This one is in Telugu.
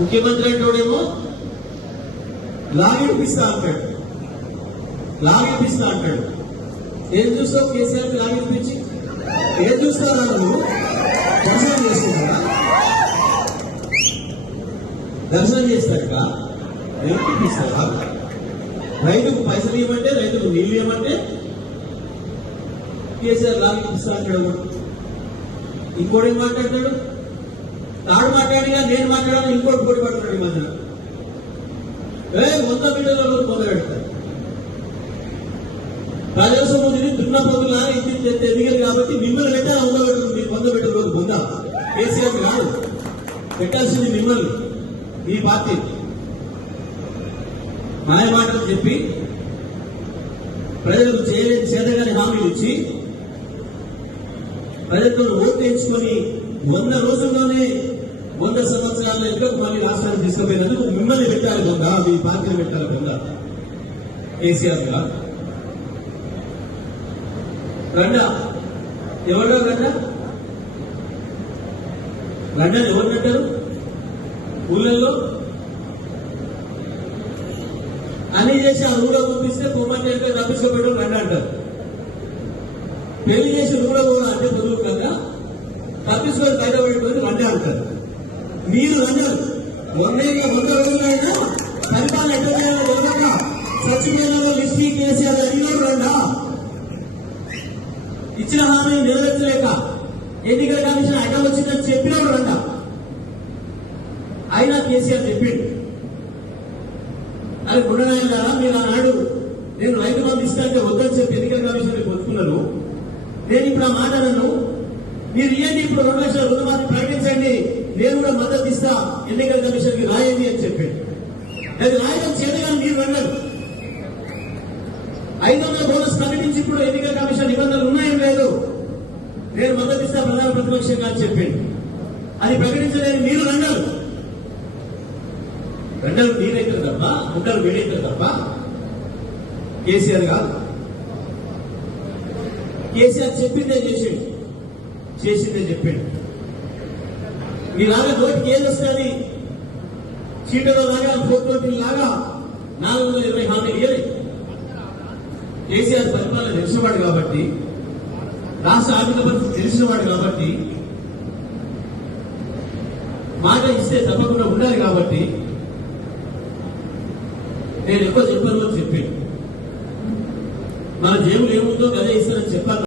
ముఖ్యమంత్రి అంటోడేమో? లాగిడిపిస్తా అంటాడు. లాగిడిపిస్తా అంటాడు. ఏం చూస్తావు? కేసీఆర్ లాగిడిపించి ఏం చూస్తారా నువ్వు? దర్శనం చేస్తున్నారా? దర్శనం చేస్తాక ఏమిపిస్తారా రైతుకు పైసలు ఇవ్వమంటే రైతుకు నీళ్ళు ఇవ్వమంటే కేసీఆర్ లాగిడిపిస్తా అంటాడు. ఇంకోటి ఏం మాట్లాడతాడు? తాడు మాట్లాడినా నేను మాట్లాడాలి ఇంకోటి పోటీ పడుతున్నాడు ఈ మధ్యన ఏ వంద మీటర్లలో మొదలు పెడతారు ప్రజాస్వామ్యం తిని దున్నపోతులా ఇంటి ఎదిగారు కాబట్టి మిమ్మల్ని పెట్టాలి వంద పెట్టరు మీరు వంద పెట్టరు రోజు బొంద కేసీఆర్ కాదు. పెట్టాల్సింది మిమ్మల్ని మీ పార్టీ. మాయ మాటలు చెప్పి ప్రజలకు చేయలేని చేతగాని హామీలు ఇచ్చి ప్రజలతో ఓట్లు ఎంచుకొని వంద రోజుల్లోనే వంద సంవత్సరాల ఎక్కడికి మళ్ళీ రాష్ట్రాన్ని తీసుకుపోయినందుకు మిమ్మల్ని పెట్టాలి దొంగ మీ పార్టీని పెట్టాలి దొంగ కేసీఆర్ కూడా రండా. ఎవరో రండా? రండా ఎవరినంటారు ఊళ్ళల్లో? అని చేసి ఆ ఊళ్ళో పంపిస్తే పొమ్మంటే చెప్పి తప్పించుకోబెట్టడం రండి అంటారు. పెళ్ళి చేసి ఊళ్ళో కూడా అంటే బదులు కదా. తప్పించుకొని బయట పడిపోయి రండి అంటారు. మీరు అన్నారు మొన్న వంద రోజులైనా పరిపాలన ఎట్లా చేయాలో తెలియక సచివాలయంలో లిస్ట్ కేసీఆర్ అడిగినారు రండా ఇచ్చిన హామీ నెరవేర్చలేక ఎన్నికల కమిషన్ అడ్డం వచ్చిందని చెప్పినారు రండా అయినా కేసీఆర్ చెప్పిండు. అది గుణనాయన గారా మీరు ఆనాడు నేను రైతు బంధు ఇస్తానంటే వద్దని చెప్పి ఎన్నికల కమిషన్ ఒప్పుకున్నారు నేను ఇప్పుడు ఆ మాట అన్నాను. మీరు ఇవ్వండి ఇప్పుడు రెండు లక్షల రుణమాఫీ ప్రకటించండి. నేను కూడా మద్దతు ఇస్తా. ఎన్నికల కమిషన్కి రాయండి అని చెప్పాడు. అది రాయడం చేయడానికి మీరు అన్నారు. ఐదు వందల బోనస్ ప్రకటించి ఇప్పుడు ఎన్నికల కమిషన్ నిబంధనలు ఉన్నాయని లేదు. నేను మద్దతు ఇస్తా ప్రధాన ప్రతిపక్షంగా అని చెప్పింది అది ప్రకటించలేని మీరు రండాలు రండాలు మీరైతే తప్ప గుండలు మీరైతే తప్ప కేసీఆర్ కాదు. కేసీఆర్ చెప్పిందే చేసిండు. చేసిందే చెప్పాడు. మీలాగా నోటికి ఏది వస్తుంది చీటల లాగా ఫోర్ లాగా నాలుగు వందల ఇరవై హామీ ఇయ్యలేదు కేసీఆర్ పరిపాలన తెలిసినవాడు కాబట్టి రాష్ట్ర ఆర్థిక పరిస్థితి తెలిసినవాడు కాబట్టి మాట ఇస్తే తప్పకుండా ఉండాలి కాబట్టి నేను ఎక్కువ చెప్పాను అని చెప్పాను. మన జేబులు ఏముందో గదే ఇస్తానని చెప్పాను.